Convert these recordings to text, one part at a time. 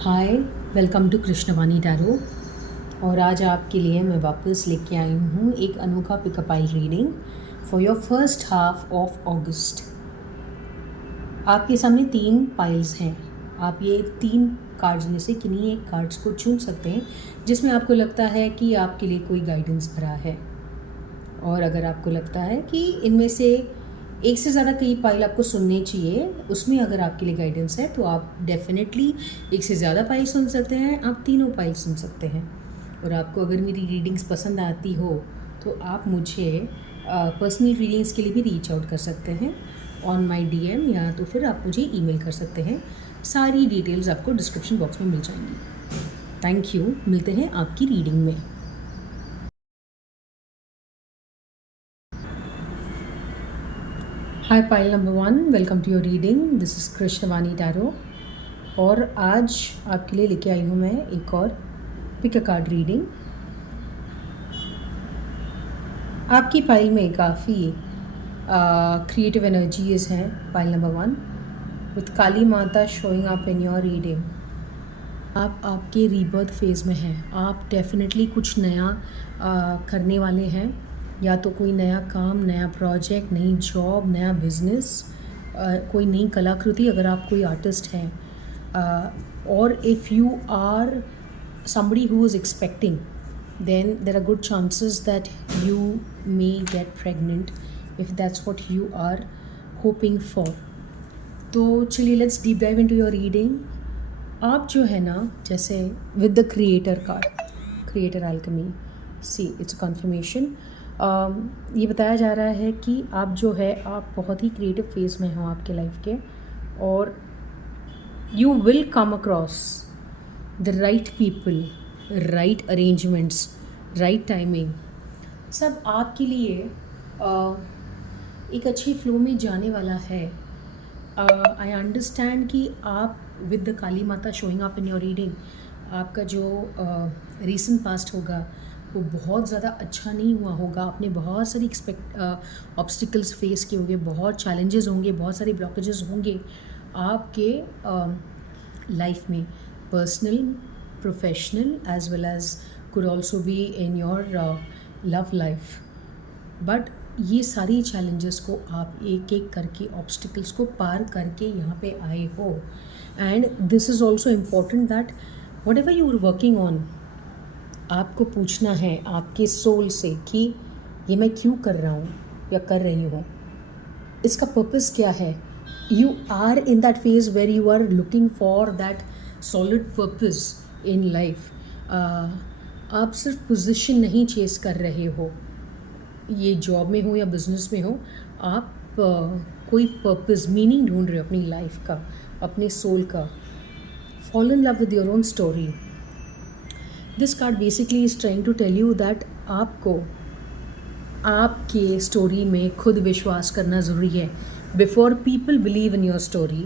Hi, welcome to Krishnavani tarot. और आज आपके लिए मैं वापस लेके आई हूँ एक अनोखा pick a pile reading for your first half of August. आपके सामने 3 पाइल्स हैं। आप ये 3 कार्ड्स में से किन्हीं एक कार्ड्स को चुन सकते हैं जिसमें आपको लगता है कि आपके लिए कोई गाइडेंस भरा है। और अगर आपको लगता है कि इनमें से एक से ज़्यादा कई पाइल आपको सुनने चाहिए, उसमें अगर आपके लिए गाइडेंस है तो आप डेफिनेटली एक से ज़्यादा पाइल सुन सकते हैं, आप तीनों पाइल सुन सकते हैं। और आपको अगर मेरी रीडिंग्स पसंद आती हो तो आप मुझे पर्सनल रीडिंग्स के लिए भी रीच आउट कर सकते हैं ऑन माई DM, या तो फिर आप मुझे ईमेल कर सकते हैं। सारी डिटेल्स आपको डिस्क्रिप्शन बॉक्स में मिल जाएंगी। थैंक यू, मिलते हैं आपकी रीडिंग में। Hi pile number 1, welcome to your reading. This is Krishnavani tarot. और आज आपके लिए लेके आई हूँ मैं एक और पिक अ कार्ड रीडिंग। आपकी पाइल में काफ़ी क्रिएटिव एनर्जीज हैं। पाइल नंबर 1 विथ काली माता showing up in your reading. आप आपके रीबर्थ फेज़ में हैं। आप डेफिनेटली कुछ नया करने वाले हैं, या तो कोई नया काम, नया प्रोजेक्ट, नई जॉब, नया बिजनेस, कोई नई कलाकृति अगर आप कोई आर्टिस्ट हैं, और if you are somebody who is expecting, then there are good chances that you may get pregnant if that's what you are hoping for. तो चलिए let's deep dive into your reading. आप जो है ना, जैसे with the creator card, creator alchemy, see its confirmation. ये बताया जा रहा है कि आप जो है, आप बहुत ही क्रिएटिव फेज में हो आपके लाइफ के, और you will come across the right people, right arrangements, right timing, सब आपके लिए एक अच्छे फ्लो में जाने वाला है। आई अंडरस्टैंड कि आप विद द काली माता showing up in your reading, आपका जो रीसेंट पास्ट होगा वो बहुत ज़्यादा अच्छा नहीं हुआ होगा। आपने बहुत सारी ऑब्स्टिकल्स फेस किए होंगे, बहुत चैलेंजेस होंगे, बहुत सारे ब्लॉकेजेस होंगे आपके लाइफ में, personal, professional, as well as could also be in your love life. But ये सारी चैलेंजेस को आप एक एक करके, ऑब्स्टिकल्स को पार करके यहाँ पे आए हो। And this is also important that whatever you are working on, आपको पूछना है आपके सोल से कि ये मैं क्यों कर रहा हूँ या कर रही हूँ, इसका पर्पस क्या है। You are in that phase where you are looking for that solid purpose in life. आप सिर्फ पोजीशन नहीं चेस कर रहे हो, ये जॉब में हो या बिजनेस में हो, आप कोई पर्पस, मीनिंग ढूंढ रहे हो अपनी लाइफ का, अपने सोल का। Fall in love with your own story. This card basically is trying to tell you that आपको आपके स्टोरी में खुद विश्वास करना ज़रूरी है। Before people believe in your story,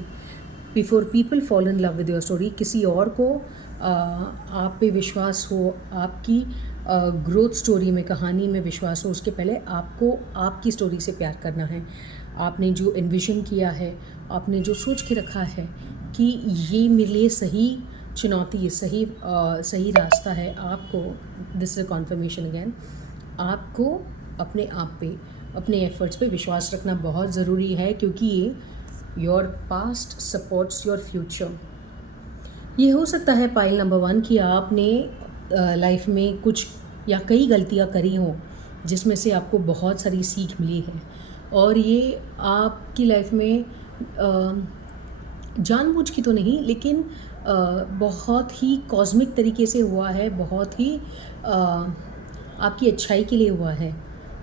before people fall in love with your story, किसी और को आप पे विश्वास हो, आपकी ग्रोथ स्टोरी में, कहानी में विश्वास हो, उसके पहले आपको आपकी स्टोरी से प्यार करना है। आपने जो एनविजन किया है, आपने जो सोच के रखा है कि ये मेरे लिए सही चुनौती, सही रास्ता है, आपको, दिस इज कॉन्फर्मेशन अगेन, आपको अपने आप पे, अपने एफर्ट्स पे विश्वास रखना बहुत ज़रूरी है, क्योंकि ये your past supports your future. ये हो सकता है पाइल नंबर 1 कि आपने लाइफ में कुछ या कई गलतियां करी हों जिसमें से आपको बहुत सारी सीख मिली है, और ये आपकी लाइफ में जानबूझ के तो नहीं, लेकिन बहुत ही कॉस्मिक तरीके से हुआ है, बहुत ही आपकी अच्छाई के लिए हुआ है।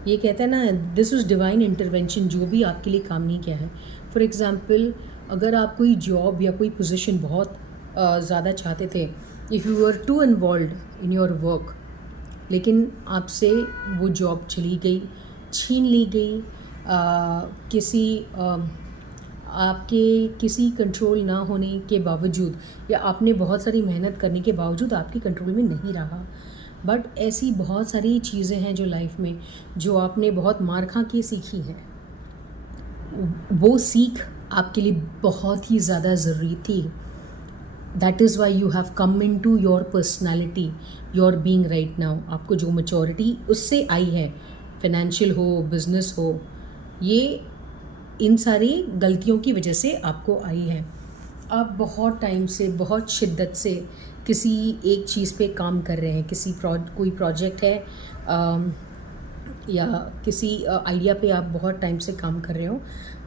ये कहते हैं ना, दिस इज़ डिवाइन इंटरवेंशन, जो भी आपके लिए काम नहीं किया है। फॉर एग्ज़ाम्पल, अगर आप कोई जॉब या कोई पोजीशन बहुत ज़्यादा चाहते थे, if you were to involve in your work, लेकिन आपसे वो जॉब चली गई, छीन ली गई, आपके किसी कंट्रोल ना होने के बावजूद, या आपने बहुत सारी मेहनत करने के बावजूद आपके कंट्रोल में नहीं रहा। बट ऐसी बहुत सारी चीज़ें हैं जो लाइफ में, जो आपने बहुत मार खा के सीखी हैं, वो सीख आपके लिए बहुत ही ज़्यादा ज़रूरी थी। That is why you have come in to your personality, your being right now. आपको जो मेचोरिटी उससे आई है, फिनेंशियल हो, बिजनेस हो, ये इन सारी गलतियों की वजह से आपको आई है। आप बहुत टाइम से, बहुत शिद्दत से किसी एक चीज़ पे काम कर रहे हैं, कोई प्रोजेक्ट है, या किसी आइडिया पे आप बहुत टाइम से काम कर रहे हो।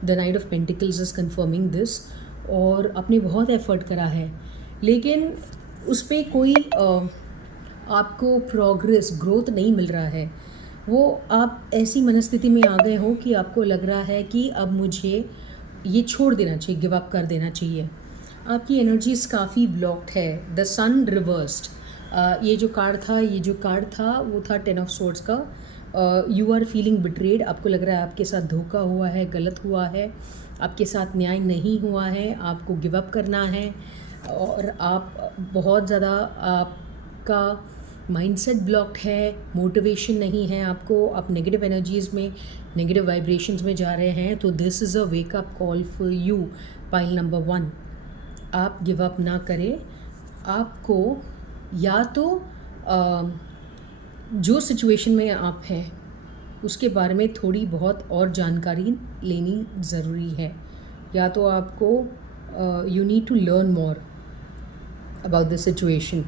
The night of pentacles is confirming this. और आपने बहुत एफर्ट करा है, लेकिन उस पर कोई आपको प्रोग्रेस, ग्रोथ नहीं मिल रहा है। वो आप ऐसी मनस्थिति में आ गए हो कि आपको लग रहा है कि अब मुझे ये छोड़ देना चाहिए, गिव अप कर देना चाहिए। आपकी एनर्जीज काफ़ी ब्लॉक्ड है। द सन रिवर्स्ड, ये जो कार्ड था वो था 10 ऑफ सोर्ड्स का। You are feeling betrayed. आपको लग रहा है आपके साथ धोखा हुआ है, गलत हुआ है, आपके साथ न्याय नहीं हुआ है, आपको गिव अप करना है। और आप बहुत ज़्यादा, आपका माइंडसेट ब्लॉक्ड है, मोटिवेशन नहीं है आपको, आप नेगेटिव एनर्जीज़ में, नेगेटिव वाइब्रेशंस में जा रहे हैं। तो this is a wake up call for you. Pile number 1, आप गिव अप ना करें। आपको या तो जो सिचुएशन में आप हैं उसके बारे में थोड़ी बहुत और जानकारी लेनी ज़रूरी है, या तो आपको you need to learn more about the situation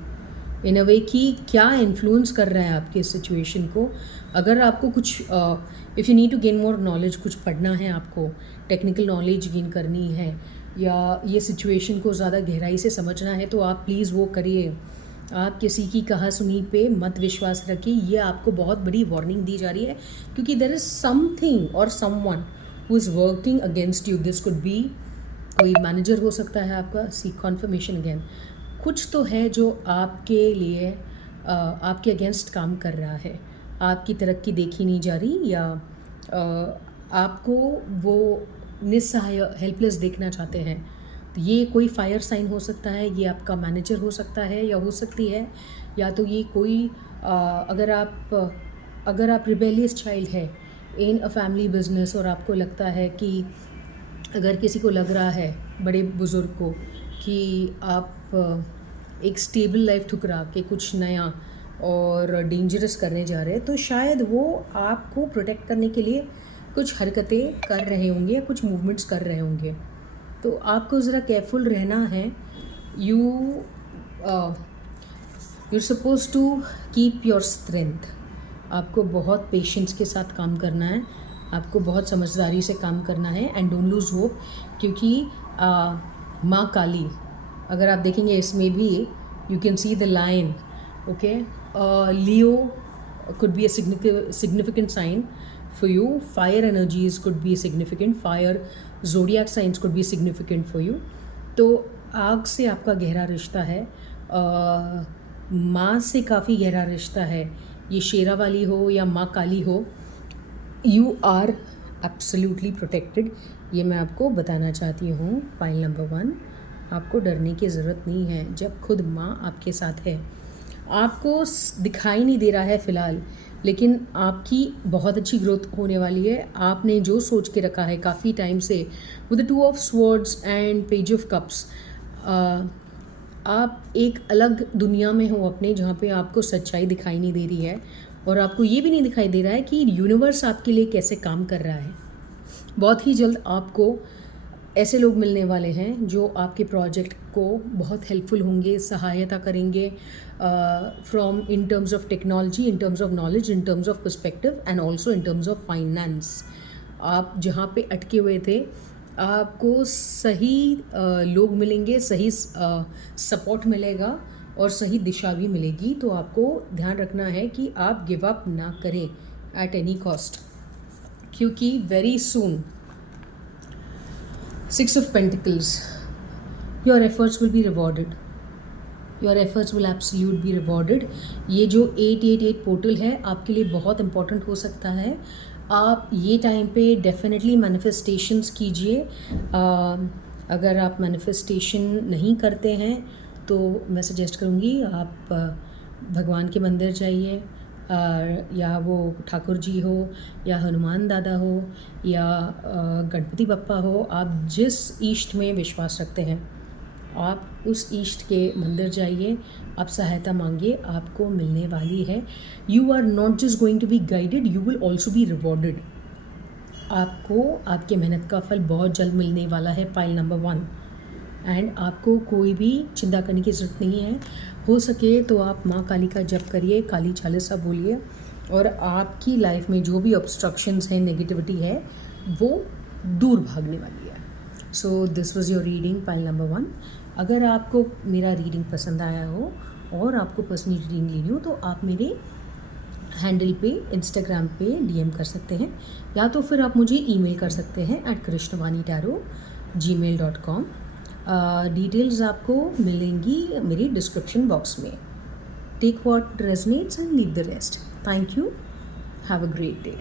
in a way कि क्या इन्फ्लुएंस कर रहा है आपके सिचुएशन को। अगर आपको कुछ if you need to gain more knowledge, कुछ पढ़ना है, आपको टेक्निकल नॉलेज गेन करनी है, या ये सिचुएशन को ज़्यादा गहराई से समझना है, तो आप प्लीज़ वो करिए। आप किसी की कहा सुनी पे मत विश्वास रखिए। ये आपको बहुत बड़ी वार्निंग दी जा रही है, क्योंकि देयर इज़ समथिंग और someone who is working against you. This could be कोई मैनेजर हो सकता है आपका। Seek conformation again. कुछ तो है जो आपके लिए आपके अगेंस्ट काम कर रहा है। आपकी तरक्की देखी नहीं जा रही, या आपको वो निस्सहाय, हेल्पलेस देखना चाहते हैं। तो ये कोई फायर साइन हो सकता है, ये आपका मैनेजर हो सकता है, या हो सकती है, या तो ये कोई अगर आप रिबेलियस चाइल्ड है इन अ फैमिली बिजनेस, और आपको लगता है कि अगर किसी को लग रहा है, बड़े बुज़ुर्ग को, कि आप एक स्टेबल लाइफ ठुकरा के कुछ नया और डेंजरस करने जा रहे हैं, तो शायद वो आपको प्रोटेक्ट करने के लिए कुछ हरकतें कर रहे होंगे या कुछ मूवमेंट्स कर रहे होंगे। तो आपको ज़रा केयरफुल रहना है। you're supposed to keep your strength. आपको बहुत पेशेंस के साथ काम करना है, आपको बहुत समझदारी से काम करना है। एंड डोंट लूज़ होप, क्योंकि माँ काली, अगर आप देखेंगे इसमें भी you can see the line. Okay, Leo could be a significant sign for you. Fire energies could be significant. Fire zodiac signs could be significant for you. तो आग से आपका गहरा रिश्ता है, माँ से काफ़ी गहरा रिश्ता है। ये शेरा वाली हो या माँ काली हो, यू आर एब्सोल्युटली प्रोटेक्टेड। ये मैं आपको बताना चाहती हूँ। पाइल नंबर 1, आपको डरने की ज़रूरत नहीं है जब खुद माँ आपके साथ है। आपको दिखाई नहीं दे रहा है फ़िलहाल, लेकिन आपकी बहुत अच्छी ग्रोथ होने वाली है। आपने जो सोच के रखा है काफ़ी टाइम से, with the 2 of swords and page of cups, आप एक अलग दुनिया में हो अपने, जहाँ पे आपको सच्चाई दिखाई नहीं दे रही है, और आपको ये भी नहीं दिखाई दे रहा है कि यूनिवर्स आपके लिए कैसे काम कर रहा है। बहुत ही जल्द आपको ऐसे लोग मिलने वाले हैं जो आपके प्रोजेक्ट को बहुत हेल्पफुल होंगे, सहायता करेंगे, from in terms of technology, in terms of knowledge, in terms of perspective, and also in terms of finance. आप जहाँ पे अटके हुए थे, आपको सही लोग मिलेंगे, सही सपोर्ट मिलेगा, और सही दिशा भी मिलेगी। तो आपको ध्यान रखना है कि आप गिव अप ना करें एट एनी कॉस्ट, क्योंकि very soon 6 of Pentacles, your efforts will be rewarded. Your efforts will absolutely be rewarded. ये जो 888 पोर्टल है आपके लिए बहुत इम्पॉर्टेंट हो सकता है। आप ये टाइम पे डेफिनेटली मैनिफेस्टेशंस कीजिए। अगर आप मैनिफेस्टेशन नहीं करते हैं तो मैं सजेस्ट करूँगी आप भगवान के मंदिर जाइए, या वो ठाकुर जी हो, या हनुमान दादा हो, या गणपति बप्पा हो। आप जिस ईष्ट में विश्वास रखते हैं, आप उस इष्ट के मंदिर जाइए, आप सहायता मांगिए, आपको मिलने वाली है। You are not just going to be guided, you will also be rewarded. आपको आपके मेहनत का फल बहुत जल्द मिलने वाला है, पाइल नंबर 1। एंड आपको कोई भी चिंता करने की ज़रूरत नहीं है। हो सके तो आप माँ काली का जप करिए, काली चालीसा बोलिए, और आपकी लाइफ में जो भी ऑब्स्ट्रक्शंस हैं, नेगेटिविटी है, वो दूर भागने वाली है। So this was your reading, pile number 1। अगर आपको मेरा रीडिंग पसंद आया हो और आपको पर्सनल रीडिंग लेनी हो तो आप मेरे हैंडल पे इंस्टाग्राम पे डीएम कर सकते हैं, या तो फिर आप मुझे ईमेल कर सकते हैं @krishnavani@gmail.com। डिटेल्स आपको मिलेंगी मेरी डिस्क्रिप्शन बॉक्स में। Take what resonates and leave the rest. Thank you, have a great day.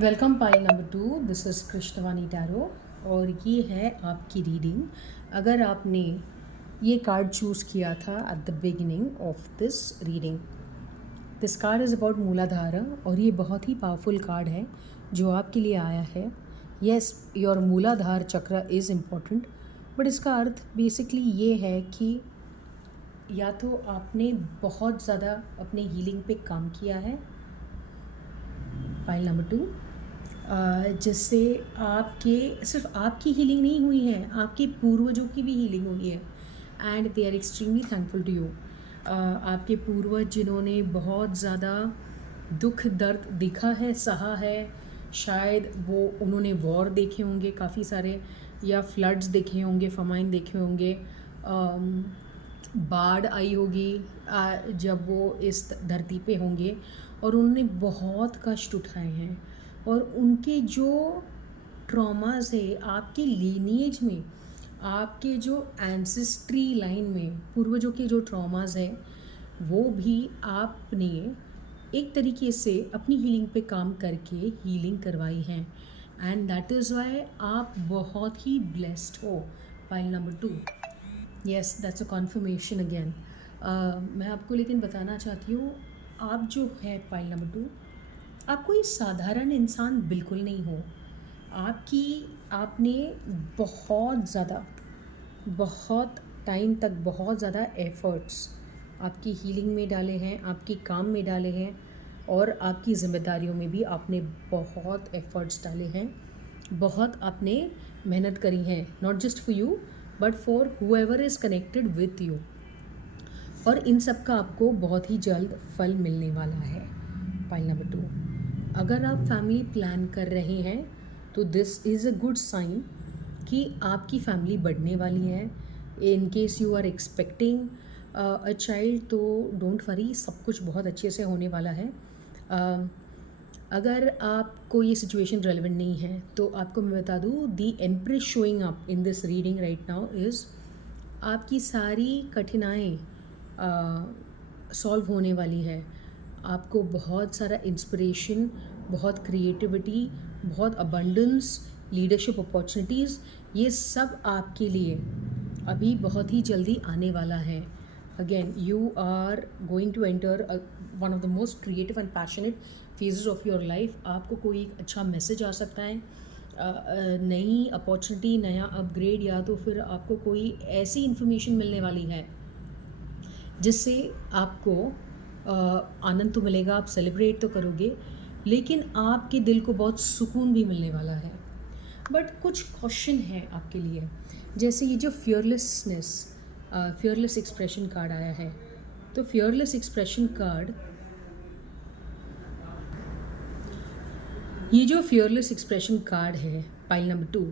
Welcome pile number 2, this is Krishnavani tarot, और ये है आपकी रीडिंग। अगर आपने ये कार्ड चूज़ किया था at the beginning of this reading, this card is about Muladhara, और ये बहुत ही पावरफुल कार्ड है जो आपके लिए आया है। येस, योर मूलाधार चक्र इज़ इम्पॉर्टेंट, बट इसका अर्थ बेसिकली ये है कि या तो आपने बहुत ज़्यादा अपने हीलिंग पे काम किया है, पाइल नंबर 2, जिससे आपके सिर्फ आपकी हीलिंग नहीं हुई है, आपके पूर्वजों की भी हीलिंग हुई है, and they are extremely thankful to you. आपके पूर्वज जिन्होंने बहुत ज़्यादा दुख दर्द देखा है, सहा है, शायद वो उन्होंने वॉर देखे होंगे काफ़ी सारे, या फ्लड्स देखे होंगे, फमाइन देखे होंगे, बाढ़ आई होगी जब वो इस धरती पे होंगे, और उन्होंने बहुत कष्ट उठाए हैं, और उनके जो ट्रॉमास है आपके लीनिएज में, आपके जो एंसेस्ट्री लाइन में पूर्वजों के जो ट्रॉमास है, वो भी आपने एक तरीके से अपनी हीलिंग पे काम करके हीलिंग करवाई है, एंड दैट इज़ वाई आप बहुत ही ब्लेस्ड हो, pile number 2। Yes, that's a confirmation again. मैं आपको लेकिन बताना चाहती हूँ, आप जो है पाइल नंबर 2, आप कोई साधारण इंसान बिल्कुल नहीं हो। आपने बहुत टाइम तक बहुत ज़्यादा एफ़र्ट्स आपकी हीलिंग में डाले हैं, आपके काम में डाले हैं, और आपकी ज़िम्मेदारियों में भी आपने बहुत एफ़र्ट्स डाले हैं, बहुत आपने मेहनत करी है, not just for you but for whoever is connected with you, और इन सब का आपको बहुत ही जल्द फल मिलने वाला है, पाइल नंबर 2। अगर आप फैमिली प्लान कर रहे हैं तो this is a good sign कि आपकी फैमिली बढ़ने वाली है। In case you are expecting a child, तो डोंट वरी, सब कुछ बहुत अच्छे से होने वाला है। अगर आपको ये सिचुएशन रेलेवेंट नहीं है तो आपको मैं बता दूँ, the empress showing up in this reading right now is आपकी सारी कठिनाई सॉल्व होने वाली है। आपको बहुत सारा इंस्पिरेशन, बहुत क्रिएटिविटी, बहुत अबंडेंस, लीडरशिप अपॉर्चुनिटीज़, ये सब आपके लिए अभी बहुत ही जल्दी आने वाला है। Again, you are going to enter one of the most creative and passionate phases of your life. आपको कोई एक अच्छा मैसेज आ सकता है, नई अपॉर्चुनिटी, नया अपग्रेड, या तो फिर आपको कोई ऐसी इन्फॉर्मेशन मिलने वाली है जिससे आपको आनंद तो मिलेगा, आप सेलिब्रेट तो करोगे, लेकिन आपके दिल को बहुत सुकून भी मिलने वाला है। बट कुछ क्वेश्चन है आपके लिए, जैसे ये जो फियरलेसनेस, फियरलेस एक्सप्रेशन कार्ड आया है, तो फियरलेस एक्सप्रेशन कार्ड, ये जो फियरलेस एक्सप्रेशन कार्ड है पाइल नंबर 2,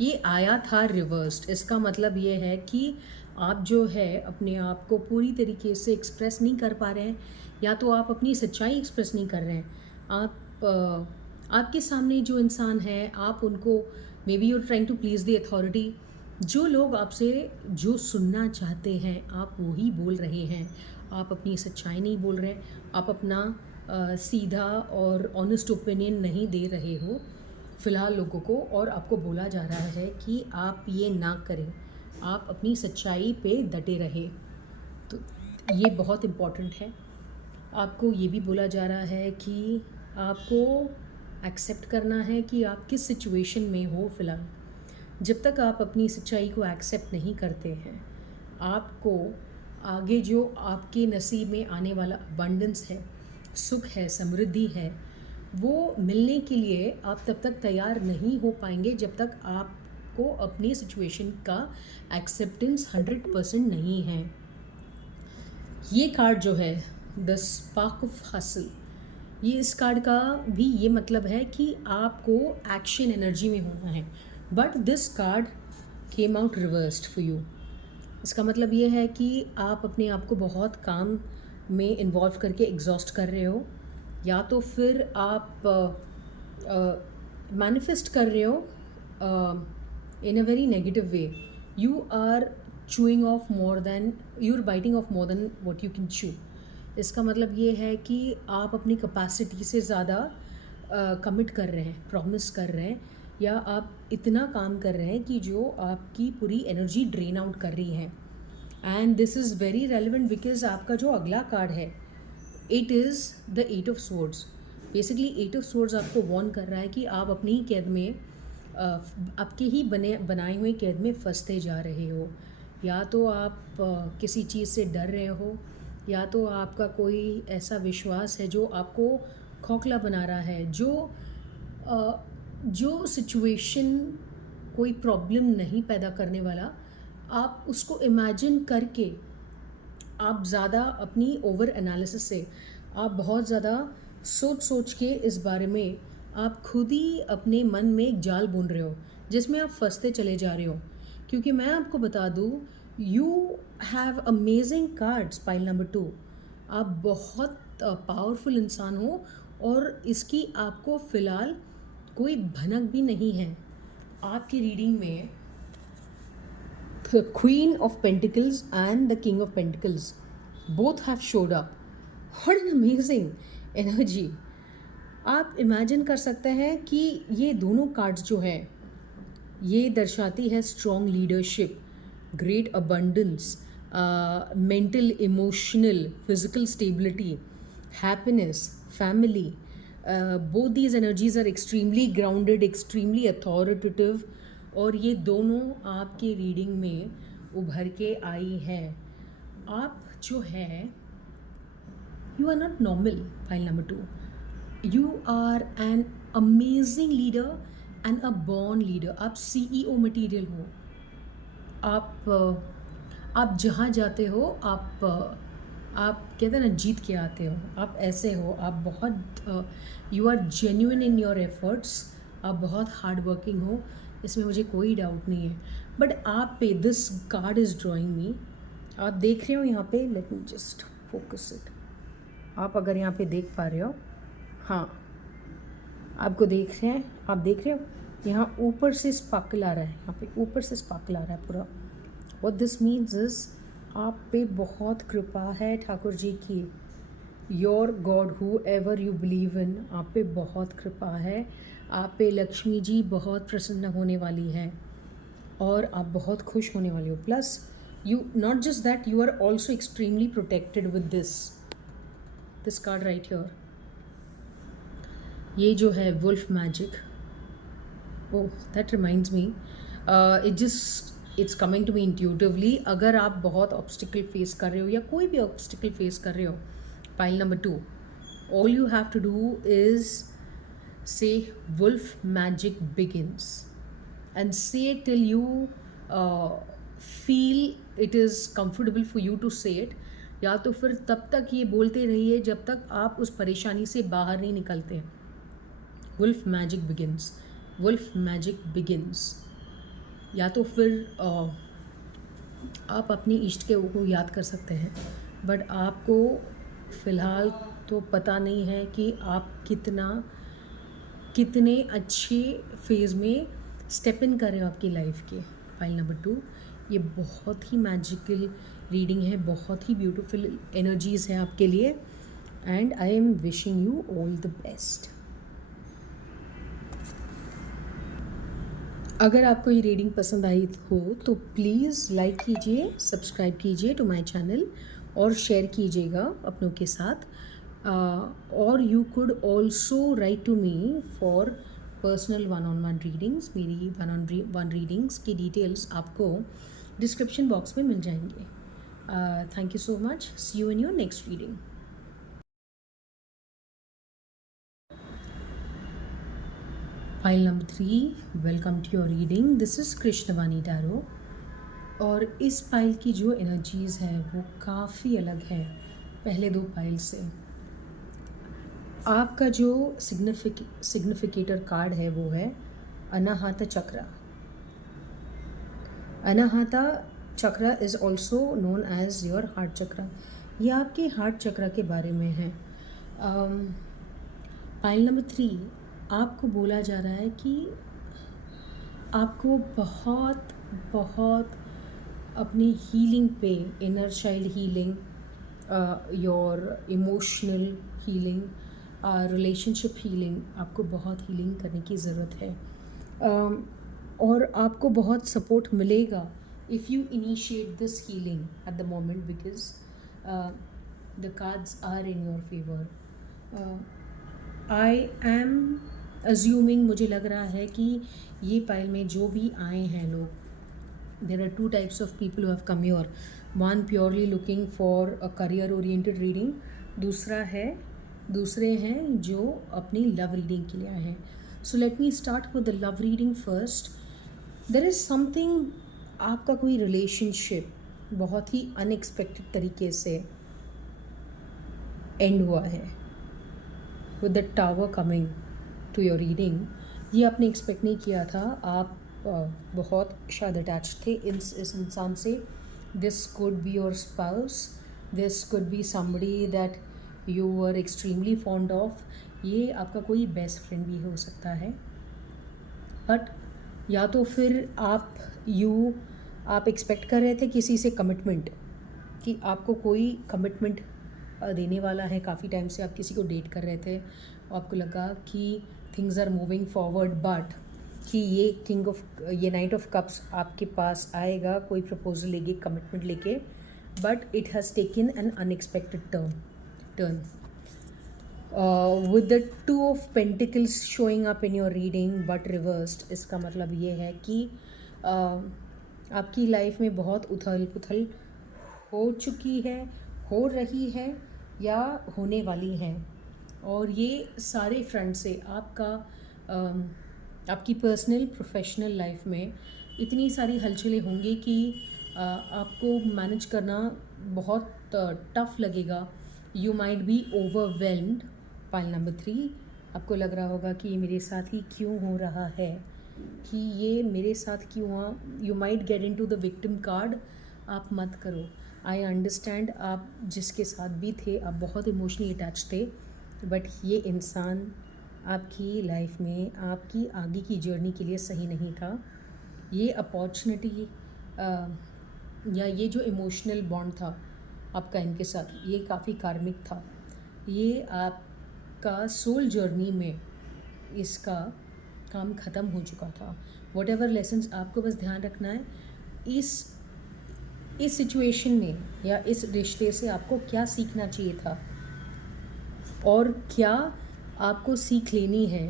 ये आया था रिवर्स्ड। इसका मतलब ये है कि आप जो है अपने आप को पूरी तरीके से एक्सप्रेस नहीं कर पा रहे हैं, या तो आप अपनी सच्चाई एक्सप्रेस नहीं कर रहे हैं। आपके सामने जो इंसान है, आप उनको, maybe you are trying to please the authority, जो लोग आपसे जो सुनना चाहते हैं आप वही बोल रहे हैं, आप अपनी सच्चाई नहीं बोल रहे, आप अपना सीधा और ऑनेस्ट ओपिनियन नहीं दे रहे हो फ़िलहाल लोगों को, और आपको बोला जा रहा है कि आप ये ना करें, आप अपनी सच्चाई पे डटे रहे। तो ये बहुत इम्पॉर्टेंट है। आपको ये भी बोला जा रहा है कि आपको एक्सेप्ट करना है कि आप किस सिचुएशन में हो फ़िलहाल। जब तक आप अपनी सच्चाई को एक्सेप्ट नहीं करते हैं, आपको आगे जो आपके नसीब में आने वाला अबंडेंस है, सुख है, समृद्धि है, वो मिलने के लिए आप तब तक तैयार नहीं हो पाएंगे जब तक आपको अपनी सिचुएशन का एक्सेप्टेंस 100% नहीं है। ये कार्ड जो है द स्पार्क ऑफ हसल, ये इस कार्ड का भी ये मतलब है कि आपको एक्शन एनर्जी में होना है, but this card came out reversed for you. इसका मतलब ये है कि आप अपने आप को बहुत काम में इन्वॉल्व करके एग्जॉस्ट कर रहे हो, या तो फिर आप मैनिफेस्ट कर रहे हो in a very negative way. You are chewing off more than, you're biting off more than what you can chew. इसका मतलब ये है कि आप अपनी कैपेसिटी से ज़्यादा कमिट कर रहे हैं, प्रॉमिस कर रहे हैं, या आप इतना काम कर रहे हैं कि जो आपकी पूरी एनर्जी ड्रेन आउट कर रही है। And this is very relevant because आपका जो अगला कार्ड है, it is the 8 of swords. Basically 8 of swords आपको वॉर्न कर रहा है कि आप अपनी ही कैद में, आपके ही बनाए हुए कैद में फंसते जा रहे हो। या तो आप किसी चीज़ से डर रहे हो, या तो आपका कोई ऐसा विश्वास है जो आपको खोखला बना रहा है, जो सिचुएशन कोई प्रॉब्लम नहीं पैदा करने वाला, आप उसको इमेजिन करके आप ज़्यादा अपनी ओवर एनालिसिस से आप बहुत ज़्यादा सोच के इस बारे में आप खुद ही अपने मन में एक जाल बुन रहे हो जिसमें आप फंसते चले जा रहे हो। क्योंकि मैं आपको बता दूँ, you have amazing cards, pile number 2। आप बहुत पावरफुल इंसान हो और इसकी आपको फ़िलहाल कोई भनक भी नहीं है। आपकी रीडिंग में the queen of pentacles and the king of pentacles both have showed up. What an amazing energy. आप इमेजिन कर सकते हैं कि ये दोनों कार्ड्स जो है, ये दर्शाती है strong leadership, great abundance, mental, emotional, physical stability, happiness, family. Both these energies are extremely grounded, extremely authoritative, और ये दोनों आपके रीडिंग में उभर के आई है। आप जो है, you are not normal, pile number 2। You are an amazing leader and a born leader. आप CEO मटीरियल हो। आप जहाँ जाते हो, आप कहते हैं ना, जीत के आते हो। आप ऐसे हो, आप बहुत you are genuine in your efforts, आप बहुत हार्ड वर्किंग हो, इसमें मुझे कोई डाउट नहीं है। बट आप पे दिस कार्ड इज़ ड्रॉइंग मी, आप देख रहे हो यहाँ पे, let me just focus it. आप अगर यहाँ पे देख पा रहे हो, हाँ आपको देख रहे हैं, आप देख रहे हो यहाँ ऊपर से स्पार्कल आ रहा है, यहाँ पे ऊपर से स्पार्कल आ रहा है पूरा। व्हाट दिस मीन्स इज आप पे बहुत कृपा है ठाकुर जी की। Your God who ever you believe in, आप पे बहुत कृपा है। आप पे लक्ष्मी जी बहुत प्रसन्न होने वाली है और आप बहुत खुश होने वाली हो। Plus you, not just that, you are also extremely protected with this card right here. ये जो है wolf magic, oh that reminds me, it's coming to me intuitively. अगर आप बहुत ऑब्स्टिकल फेस कर रहे हो या कोई भी ऑब्स्टिकल फेस कर रहे हो, pile number 2, all you have to do is say wolf magic begins and say till you feel it is comfortable for you to say it, या तो फिर तब तक ये बोलते रहिए जब तक आप उस परेशानी से बाहर नहीं निकलते। Wolf magic begins, wolf magic begins. या तो फिर आप अपनी इष्ट के को याद कर सकते हैं, बट आपको फ़िलहाल तो पता नहीं है कि आप कितने अच्छे फेज़ में स्टेप इन कर रहे हो आपकी लाइफ के। फाइल नंबर 2, ये बहुत ही मैजिकल रीडिंग है, बहुत ही ब्यूटीफुल एनर्जीज़ हैं आपके लिए, and I am wishing you all the best. अगर आपको ये रीडिंग पसंद आई हो तो प्लीज़ लाइक कीजिए, सब्सक्राइब कीजिए टू माय चैनल और शेयर कीजिएगा अपनों के साथ। और you could also write to me for personal one on one readings. मेरी वन ऑन वन रीडिंग्स की डिटेल्स आपको डिस्क्रिप्शन बॉक्स में मिल जाएंगे. Thank you so much. See you in your next reading. File number 3, welcome to your reading. This is Krishnavani tarot. और इस pile की जो एनर्जीज़ है वो काफ़ी अलग है पहले 2 पाइल से. आपका जो सिग्निफिकेटर कार्ड है वो है Anahata chakra. Anahata chakra is also known as your heart chakra. ये आपके हार्ट चक्रा के बारे में है. पाइल नंबर 3, आपको बोला जा रहा है कि आपको बहुत बहुत अपनी हीलिंग पे, inner child healing, your emotional healing, relationship healing, आपको बहुत हीलिंग करने की ज़रूरत है. और आपको बहुत सपोर्ट मिलेगा if you initiate this healing at the moment, because the cards are in your favour. I am assuming, मुझे लग रहा है कि ये पाइल में जो भी आए हैं लोग, there are 2 types of people who have come here. One purely looking for a career oriented reading, दूसरे हैं जो अपनी लव रीडिंग के लिए आए हैं. So let me start with the love reading first. There is something, आपका कोई रिलेशनशिप बहुत ही अनएक्सपेक्टेड तरीके से एंड हुआ है. With the tower coming to your reading, ये आपने एक्सपेक्ट नहीं किया था. आप बहुत शायद अटैच थे इस इंसान से. This could be your spouse, this could be somebody that you were extremely fond of. ये आपका कोई बेस्ट फ्रेंड भी हो सकता है. बट या तो फिर आप एक्सपेक्ट कर रहे थे किसी से कमिटमेंट, कि आपको कोई कमिटमेंट देने वाला है. काफ़ी टाइम से आप किसी को डेट कर रहे थे, आपको लगा कि things are moving forward, but कि ये नाइट ऑफ कप्स आपके पास आएगा कोई प्रपोजल लेके, कमिटमेंट लेके, but it has taken N unexpected turn. With the 2 of pentacles showing up in your reading but reversed. इसका मतलब ये है कि आपकी लाइफ में बहुत उथल पुथल हो चुकी है, हो रही है या होने वाली है. और ये सारे फ्रंट से आपकी पर्सनल प्रोफेशनल लाइफ में इतनी सारी हलचलें होंगी कि आपको मैनेज करना बहुत टफ लगेगा. You might be overwhelmed. Pile number 3, आपको लग रहा होगा कि ये मेरे साथ ही क्यों हो रहा है, कि ये मेरे साथ क्यों हुआ. You might get into the victim card. आप मत करो. आई अंडरस्टैंड, आप जिसके साथ भी थे आप बहुत इमोशनली अटैच थे, बट ये इंसान आपकी लाइफ में आपकी आगे की जर्नी के लिए सही नहीं था. ये अपॉर्चुनिटी या ये जो इमोशनल बॉन्ड था आपका इनके साथ, ये काफ़ी कार्मिक था. ये आपका सोल जर्नी में इसका काम ख़त्म हो चुका था. वॉट एवर लेसन्स, आपको बस ध्यान रखना है इस सिचुएशन में या इस रिश्ते से आपको क्या सीखना चाहिए था और क्या आपको सीख लेनी है.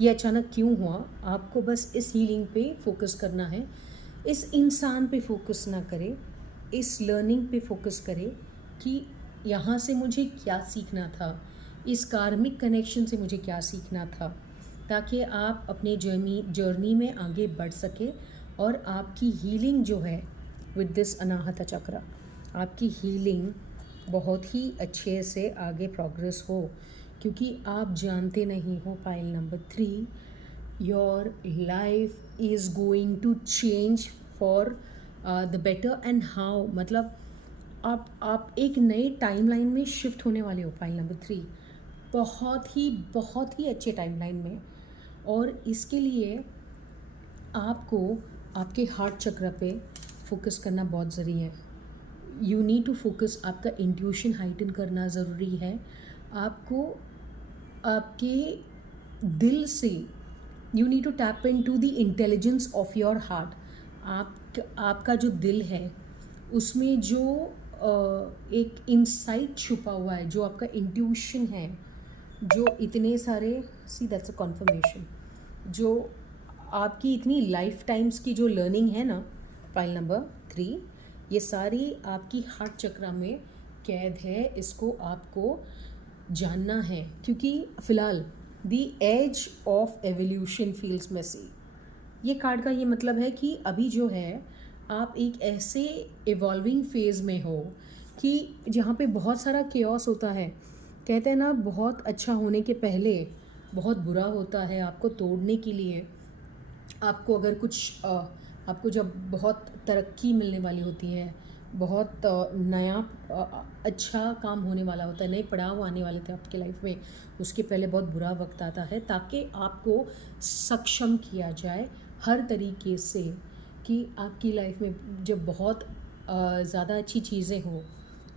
ये अचानक क्यों हुआ, आपको बस इस हीलिंग पे फोकस करना है. इस इंसान पे फोकस ना करें, इस लर्निंग पे फोकस करें कि यहाँ से मुझे क्या सीखना था, इस कार्मिक कनेक्शन से मुझे क्या सीखना था, ताकि आप अपने जर्नी में आगे बढ़ सके और आपकी हीलिंग जो है विद दिस अनाहता चक्र, आपकी हीलिंग बहुत ही अच्छे से आगे प्रोग्रेस हो. क्योंकि आप जानते नहीं हो pile number 3, your life is going to change for the better. And how, मतलब आप एक नए टाइमलाइन में शिफ्ट होने वाले हो. पाइल नंबर 3 बहुत ही अच्छे टाइमलाइन में. और इसके लिए आपको आपके हार्ट चक्र पे फोकस करना बहुत ज़रूरी है. You need to focus. आपका इंट्यूशन हाइटन करना ज़रूरी है. आपको आपके दिल से you need to tap in to the intelligence of your heart. आपका जो दिल है उसमें जो एक इंसाइट छुपा हुआ है, जो आपका इंट्यूशन है, जो इतने सारे, सी दैट्स अ कॉन्फर्मेशन, जो आपकी इतनी लाइफ टाइम्स की जो लर्निंग है ना, फाइल नंबर 3, ये सारी आपकी हार्ट चक्रा में कैद है, इसको आपको जानना है। क्योंकि फ़िलहाल the age of evolution feels messy, ये कार्ड का ये मतलब है कि अभी जो है आप एक ऐसे इवॉल्विंग फेज़ में हो कि जहाँ पे बहुत सारा केओस होता है। कहते हैं ना, बहुत अच्छा होने के पहले बहुत बुरा होता है। आपको तोड़ने के लिए, आपको अगर कुछ आपको जब बहुत तरक्की मिलने वाली होती है, बहुत नया अच्छा काम होने वाला होता है, नए पड़ाव आने वाले थे आपके लाइफ में, उसके पहले बहुत बुरा वक्त आता है, ताकि आपको सक्षम किया जाए हर तरीके से कि आपकी लाइफ में जब बहुत ज़्यादा अच्छी चीज़ें हो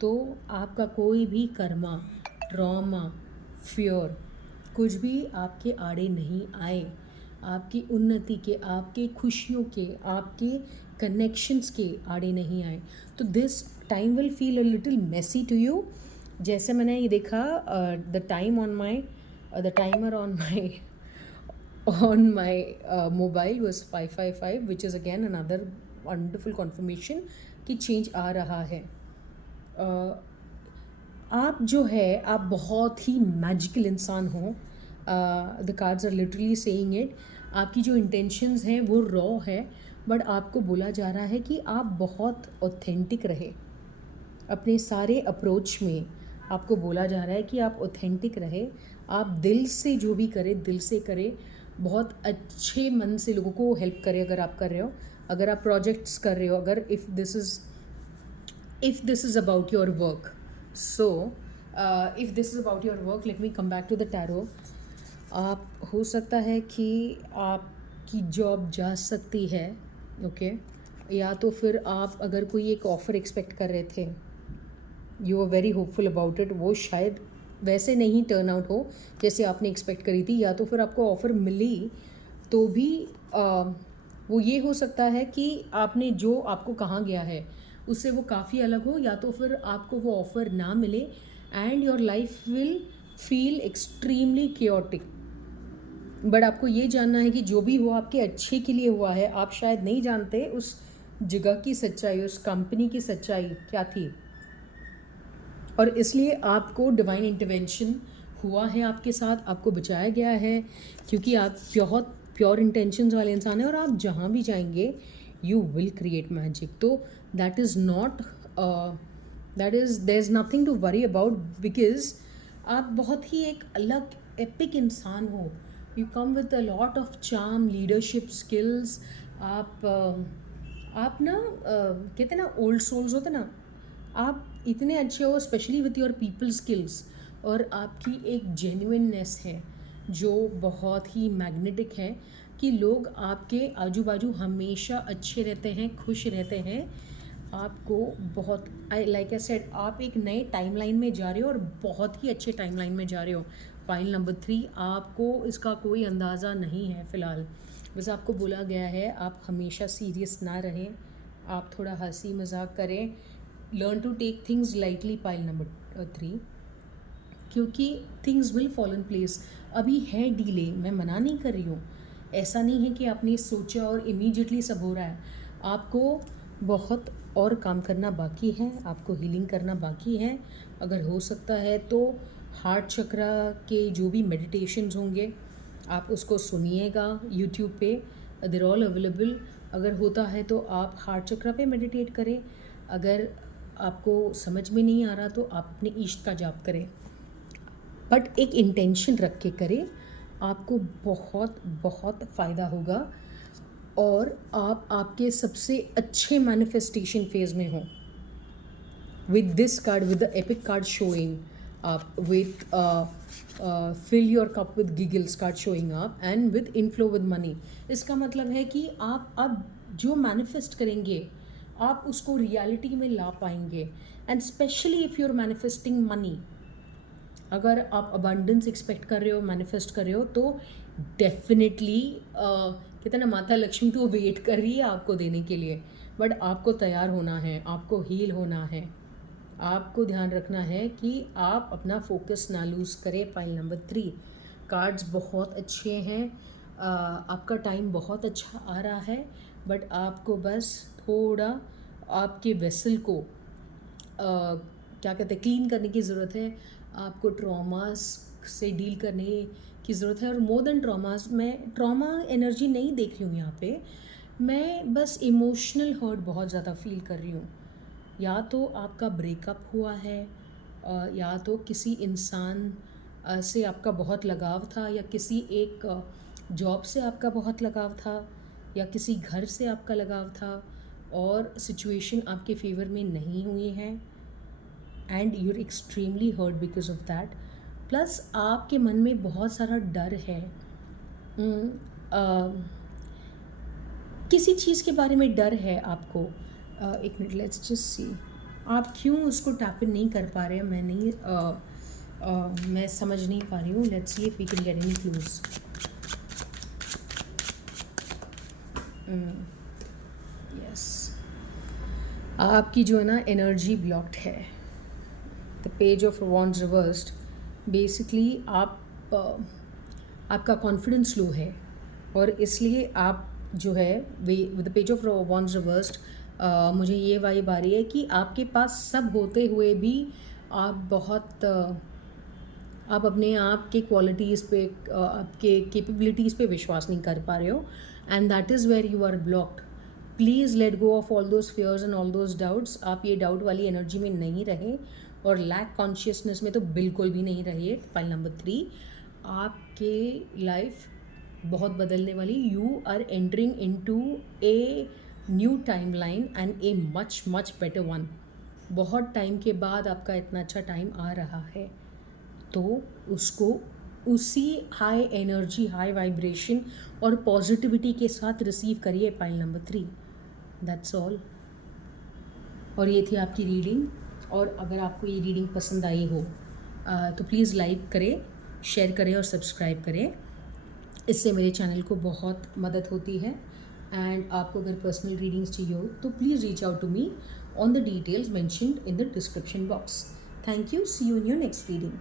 तो आपका कोई भी कर्मा, ट्रॉमा, फियर कुछ भी आपके आड़े नहीं आए, आपकी उन्नति के, आपके खुशियों के, आपके कनेक्शंस के आड़े नहीं आए। तो this time will feel a little messy to you. जैसे मैंने ये देखा, the time on my the timer on my mobile was 555, which is again another wonderful confirmation कि चेंज आ रहा है। आप जो है, आप बहुत ही मैजिकल इंसान हो। The cards are literally saying it. आपकी जो इंटेंशंस हैं वो रॉ है, बट आपको बोला जा रहा है कि आप बहुत ऑथेंटिक रहे अपने सारे अप्रोच में। आपको बोला जा रहा है कि आप ऑथेंटिक रहे, आप दिल से जो भी करें दिल से करें, बहुत अच्छे मन से लोगों को हेल्प करें। अगर आप कर रहे हो, अगर आप प्रोजेक्ट्स कर रहे हो, अगर if this is about your work, so if this is about your work, let me come back to the tarot. आप, हो सकता है कि आपकी जॉब जा सकती है, ओके, या तो फिर आप अगर कोई एक ऑफ़र एक्सपेक्ट कर रहे थे, you are very hopeful about it, वो शायद वैसे नहीं टर्न आउट हो जैसे आपने एक्सपेक्ट करी थी, या तो फिर आपको ऑफ़र मिली तो भी वो ये हो सकता है कि आपने जो आपको कहा गया है उससे वो काफ़ी अलग हो, या तो फिर आपको वो ऑफ़र ना मिले and your life will feel extremely chaotic. But आपको ये जानना है कि जो भी हुआ आपके अच्छे के लिए हुआ है। आप शायद नहीं जानते उस जगह की सच्चाई, उस कंपनी की सच्चाई क्या थी, और इसलिए आपको डिवाइन इंटरवेंशन हुआ है आपके साथ, आपको बचाया गया है, क्योंकि आप बहुत प्योर इंटेंशंस वाले इंसान हैं और आप जहाँ भी जाएंगे you will create magic. So that is not, there is nothing to worry about, because आप बहुत ही एक अलग एपिक इंसान हो। You come with a lot of charm, leadership skills. आप ना कहते हैं ना, ओल्ड सोल्स होते ना, आप इतने अच्छे हो, specially with your people skills, और आपकी एक जेन्युइननेस है जो बहुत ही मैग्नेटिक है, कि लोग आपके आजू बाजू हमेशा अच्छे रहते हैं, खुश रहते हैं। आपको बहुत, लाइक आई सेड, आप एक नए टाइमलाइन में जा रहे हो और बहुत ही अच्छे टाइमलाइन में जा रहे हो। फाइल नंबर 3, आपको इसका कोई अंदाज़ा नहीं है फ़िलहाल, बस आपको बोला गया है आप हमेशा सीरियस ना रहें, आप थोड़ा हंसी मजाक करें, learn to take things lightly. Pile number 3, क्योंकि things will fall in place. अभी है डिले, मैं मना नहीं कर रही हूँ, ऐसा नहीं है कि आपने सोचा और इमीडिएटली सब हो रहा है। आपको बहुत और काम करना बाकी है, आपको हीलिंग करना बाकी है। अगर हो सकता है तो हार्ट चक्रा के जो भी मेडिटेशंस होंगे आप उसको सुनिएगा यूट्यूब पे, देर ऑल अवेलेबल। अगर होता है तो आप हार्ट चक्रा पे मेडिटेट करें। अगर आपको समझ में नहीं आ रहा तो आप अपने इष्ट का जाप करें, बट एक इंटेंशन रख के करें, आपको बहुत बहुत फ़ायदा होगा और आप आपके सबसे अच्छे मैनिफेस्टेशन फेज में हो। with this card, with the epic card showing up, with fill your cup with giggles card showing up, and with inflow with money, इसका मतलब है कि आप अब जो मैनिफेस्ट करेंगे आप उसको रियलिटी में ला पाएंगे। And specially if you are manifesting money, अगर आप अबंडेंस एक्सपेक्ट कर रहे हो, मैनिफेस्ट कर रहे हो, तो डेफिनेटली कहते हैं ना, माता लक्ष्मी तो वेट कर रही है आपको देने के लिए, बट आपको तैयार होना है, आपको हील होना है। आपको ध्यान रखना है कि आप अपना फोकस ना लूज़ करें। पाइल नंबर 3, कार्ड्स बहुत अच्छे हैं, आपका टाइम बहुत अच्छा आ रहा है, बट आपको बस थोड़ा आपके वेसल को क्या कहते हैं, क्लीन करने की ज़रूरत है। आपको ट्रॉमास से डील करने की ज़रूरत है, और मोर देन ट्रॉमास, मैं ट्रॉमा एनर्जी नहीं देख रही हूँ यहाँ पे, मैं बस इमोशनल हर्ट बहुत ज़्यादा फील कर रही हूँ। या तो आपका ब्रेकअप हुआ है, या तो किसी इंसान से आपका बहुत लगाव था, या किसी एक जॉब से आपका बहुत लगाव था, या किसी घर से आपका लगाव था, और सिचुएशन आपके फेवर में नहीं हुई है, and you're extremely hurt because of that. Plus आपके मन में बहुत सारा डर है, किसी चीज़ के बारे में डर है आपको। एक मिनट, लेट्स जस्ट सी आप क्यों उसको टैप इन नहीं कर पा रहे हैं। मैं समझ नहीं पा रही हूँ। Let's see if we can get any clues. Yes, आपकी जो है ना एनर्जी ब्लॉक्ड है। The page of wands reversed, basically आपका कॉन्फिडेंस लो है, और इसलिए आप जो है with the page of wands reversed, मुझे ये वाइब आ रही है कि आपके पास सब होते हुए भी आप आप अपने आप के क्वालिटीज़ पे, आपके कैपेबिलिटीज़ पे विश्वास नहीं कर पा रहे हो, and that is where you are blocked. Please let go of all those fears and all those doubts. आप ये डाउट वाली एनर्जी में नहीं रहे, और लैक कॉन्शियसनेस में तो बिल्कुल भी नहीं रहिए। फाइल नंबर 3, आपके लाइफ बहुत बदलने वाली, you are entering into a new timeline and a much much better one. बहुत टाइम के बाद आपका इतना अच्छा टाइम आ रहा है, तो उसको उसी हाई एनर्जी, हाई वाइब्रेशन और पॉजिटिविटी के साथ रिसीव करिए। Pile number 3, that's all. और ये थी आपकी रीडिंग, और अगर आपको ये रीडिंग पसंद आई हो तो प्लीज़ लाइक करें, शेयर करें और सब्सक्राइब करें। इससे मेरे चैनल को बहुत मदद होती है। एंड आपको अगर पर्सनल रीडिंग्स चाहिए हो तो please reach out to me on the details mentioned in the description box. Thank you, see you in your next reading.